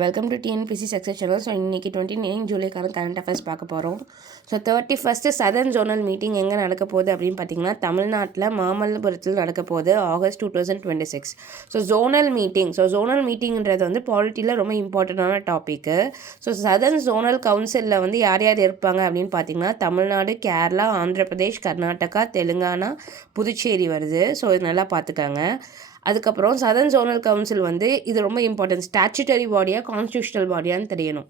Welcome to TNPSC success channel. So இன்றைக்கி 29 ஜூலைக்கான current affairs பார்க்க போகிறோம். ஸோ 31 சதர்ன் ஜோனல் மீட்டிங் எங்கே நடக்க போகுது அப்படின்னு பார்த்தீங்கன்னா தமிழ்நாட்டில் மாமல்லபுரத்தில் நடக்க போகுது ஆகஸ்ட் 2026. ஸோ ஜோனல் மீட்டிங்கிறது வந்து பாலிட்டியில் ரொம்ப இம்பார்ட்டண்டான டாப்பிக்கு. ஸோ சதர்ன் ஜோனல் கவுன்சிலில் வந்து யார் யார் இருப்பாங்க அப்படின்னு பார்த்தீங்கன்னா தமிழ்நாடு, கேரளா, ஆந்திர பிரதேஷ், கர்நாடகா, தெலுங்கானா, புதுச்சேரி வருது. ஸோ இது நல்லா பார்த்துக்காங்க. அதுக்கப்புறம் சதர்ன் ஜோனல் கவுன்சில் வந்து இது ரொம்ப இம்பார்ட்டன்ட். ஸ்டாச்சுட்டரி பாடியாக கான்ஸ்டியூஷனல் பாடியான்னு தெரியணும்.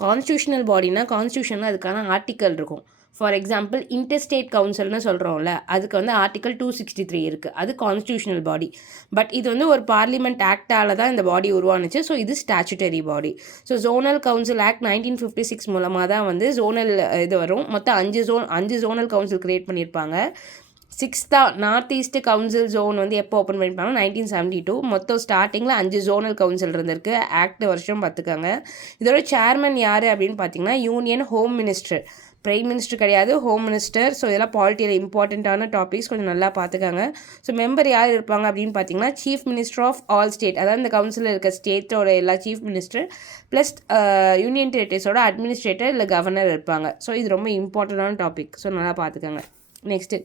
கான்ஸ்டியூஷனல் பாடினா கான்ஸ்டியூஷனில் அதுக்கான ஆர்டிக்கல் இருக்கும். ஃபார் எக்ஸாம்பிள் இன்டர்ஸ்டேட் கவுன்சில்னு சொல்கிறோம்ல, அதுக்கு வந்து ஆர்டிக்கல் 263 இருக்குது. அது கான்ஸ்டியூஷனல் பாடி. பட் இது வந்து ஒரு பார்லிமெண்ட் ஆக்டால் தான் இந்த பாடி உருவானுச்சு. ஸோ இது ஸ்டாச்சுட்டரி பாடி. ஸோ ஜோனல் கவுன்சில் ஆக்ட் 1956 மூலமாக தான் வந்து ஜோனல் இது வரும். மொத்தம் 5 ஜோனல் கவுன்சில் க்ரியேட் பண்ணியிருப்பாங்க. 6th north east council zone வந்து எப்போ ஓப்பன் பண்ணியிருப்பாங்க 1972. மொத்தம் ஸ்டார்டிங்கில் 5 ஜோனல் கவுன்சில் இருந்திருக்கு. ஆக்ட் வருஷம் பார்த்துக்காங்க. இதோட சேர்மன் யார் அப்படின்னு பார்த்தீங்கன்னா union home minister. Prime minister கிடையாது, ஹோம் மினிஸ்டர். ஸோ இதெல்லாம் பாலிட்டியில் இம்பார்ட்டண்ட்டான டாபிக்ஸ், கொஞ்சம் நல்லா பார்த்துக்காங்க. ஸோ மெம்பர் யார் இருப்பாங்க அப்படின்னு பார்த்தீங்கன்னா chief minister of all state, அதாவது இந்த கவுன்சிலில் இருக்க ஸ்டேட்டோட எல்லா சீஃப் மினிஸ்டர் ப்ளஸ் யூனியன் டெரிட்டரிஸோட அட்மினிஸ்ட்ரேட்டர் இல்லை கவர்னர் இருப்பாங்க. ஸோ இது ரொம்ப இம்பார்ட்டண்டான டாபிக். ஸோ நல்லா பார்த்துக்காங்க. நெக்ஸ்ட்டு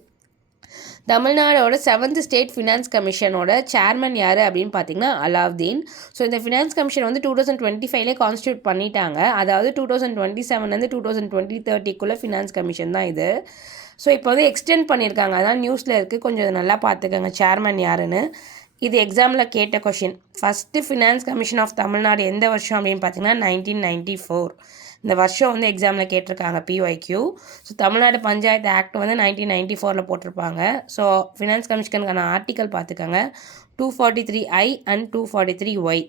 தமிழ்நாடோட 7th ஸ்டேட் ஃபினான்ஸ் கமிஷனோட சேர்மன் யார் அப்படின்னு பார்த்தீங்கன்னா அலாவுதீன். ஸோ இந்த ஃபினான்ஸ் கமிஷன் வந்து 2025 கான்ஸ்டியூட் பண்ணிட்டாங்க. அதாவது 2027 2030 ஃபினான்ஸ் கமிஷன் தான் இது. ஸோ இப்போ வந்து எக்ஸ்டெண்ட் பண்ணியிருக்காங்க, அதான் நியூஸில் இருக்குது. கொஞ்சம் நல்லா பார்த்துக்கோங்க சேர்மன் யாருன்னு. இது எக்ஸாமில் கேட்ட question. First finance commission of Tamil Nadu எந்த வருஷம் அப்படின்னு பார்த்தீங்கன்னா 1994. இந்த வருஷம் வந்து எக்ஸாமில் கேட்டிருக்காங்க PYQ. So Tamil Nadu panchayat act வந்து 1994 போட்டிருப்பாங்க. ஸோ ஃபினான்ஸ் கமிஷனுக்கான ஆர்டிக்கல் பார்த்துக்கோங்க. 243I and 243Y.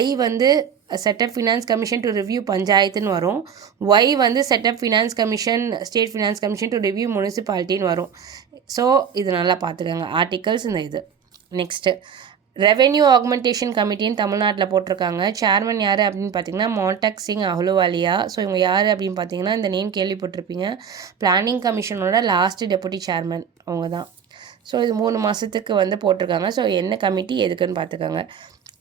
I வந்து setup finance commission to review பஞ்சாயத்துன்னு வரும். Y வந்து setup finance commission, state finance commission to review முனிசிபாலிட்டின்னு வரும். ஸோ இது நல்லா பார்த்துக்கோங்க ஆர்டிகல்ஸ் இந்த இது. நெக்ஸ்ட்டு ரெவென்யூ ஆக்மெண்டேஷன் கமிட்டின்னு தமிழ்நாட்டில் போட்டிருக்காங்க. சேர்மன் யார் அப்படின்னு பார்த்தீங்கன்னா மோன்டக் சிங் அஹ்லுவாலியா. ஸோ இவங்க யார் அப்படின்னு பார்த்தீங்கன்னா இந்த நேம் கேள்விப்பட்டிருப்பீங்க. பிளானிங் கமிஷனோட லாஸ்ட் டெபுட்டி சேர்மன் அவங்க தான். ஸோ இது 3 மாதத்துக்கு வந்து போட்டிருக்காங்க. ஸோ என்ன கமிட்டி எதுக்குன்னு பார்த்துக்கோங்க.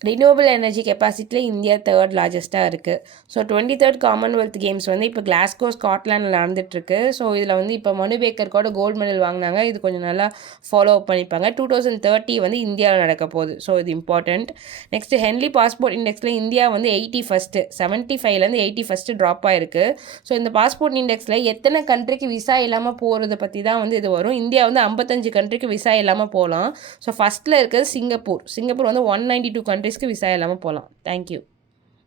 ரினியூவபிள் எனர்ஜி கெப்பாசிட்டியில் இந்தியா 3rd லார்ஜஸ்ட்டாக இருக்குது. ஸோ 23rd காமன்வெல்த் கேம்ஸ் வந்து இப்போ கிளாஸ்கோ ஸ்காட்லாண்டில் நடந்துகிட்ருக்கு. ஸோ இதில் வந்து இப்போ மனு பேக்கர் கூட கோல்டு மெடல் வாங்கினாங்க. இது கொஞ்சம் நல்லா ஃபாலோ அப் பண்ணிப்பாங்க. 2030 வந்து இந்தியாவில் நடக்க போகுது. ஸோ இது இம்பார்ட்டண்ட். நெக்ஸ்ட்டு ஹென்லி பாஸ்போர்ட் இண்டெக்ஸில் இந்தியா வந்து 81st, 75லேருந்து 81st ட்ராப் ஆகிருக்கு. ஸோ இந்த பாஸ்போர்ட் இண்டெக்ஸில் எத்தனை கண்ட்ரிக்கு விசா இல்லாமல் போகிறத பற்றி தான் வந்து இது வரும். இந்தியா வந்து 55 கண்ட்ரிக்கு விசா இல்லாமல் போகலாம். ஸோ ஃபஸ்ட்டில் இருக்கிறது சிங்கப்பூர் வந்து 192 கண்ட்ரிஸ்க்கு விசா இல்லாமல் போகலாம். தேங்க்யூ.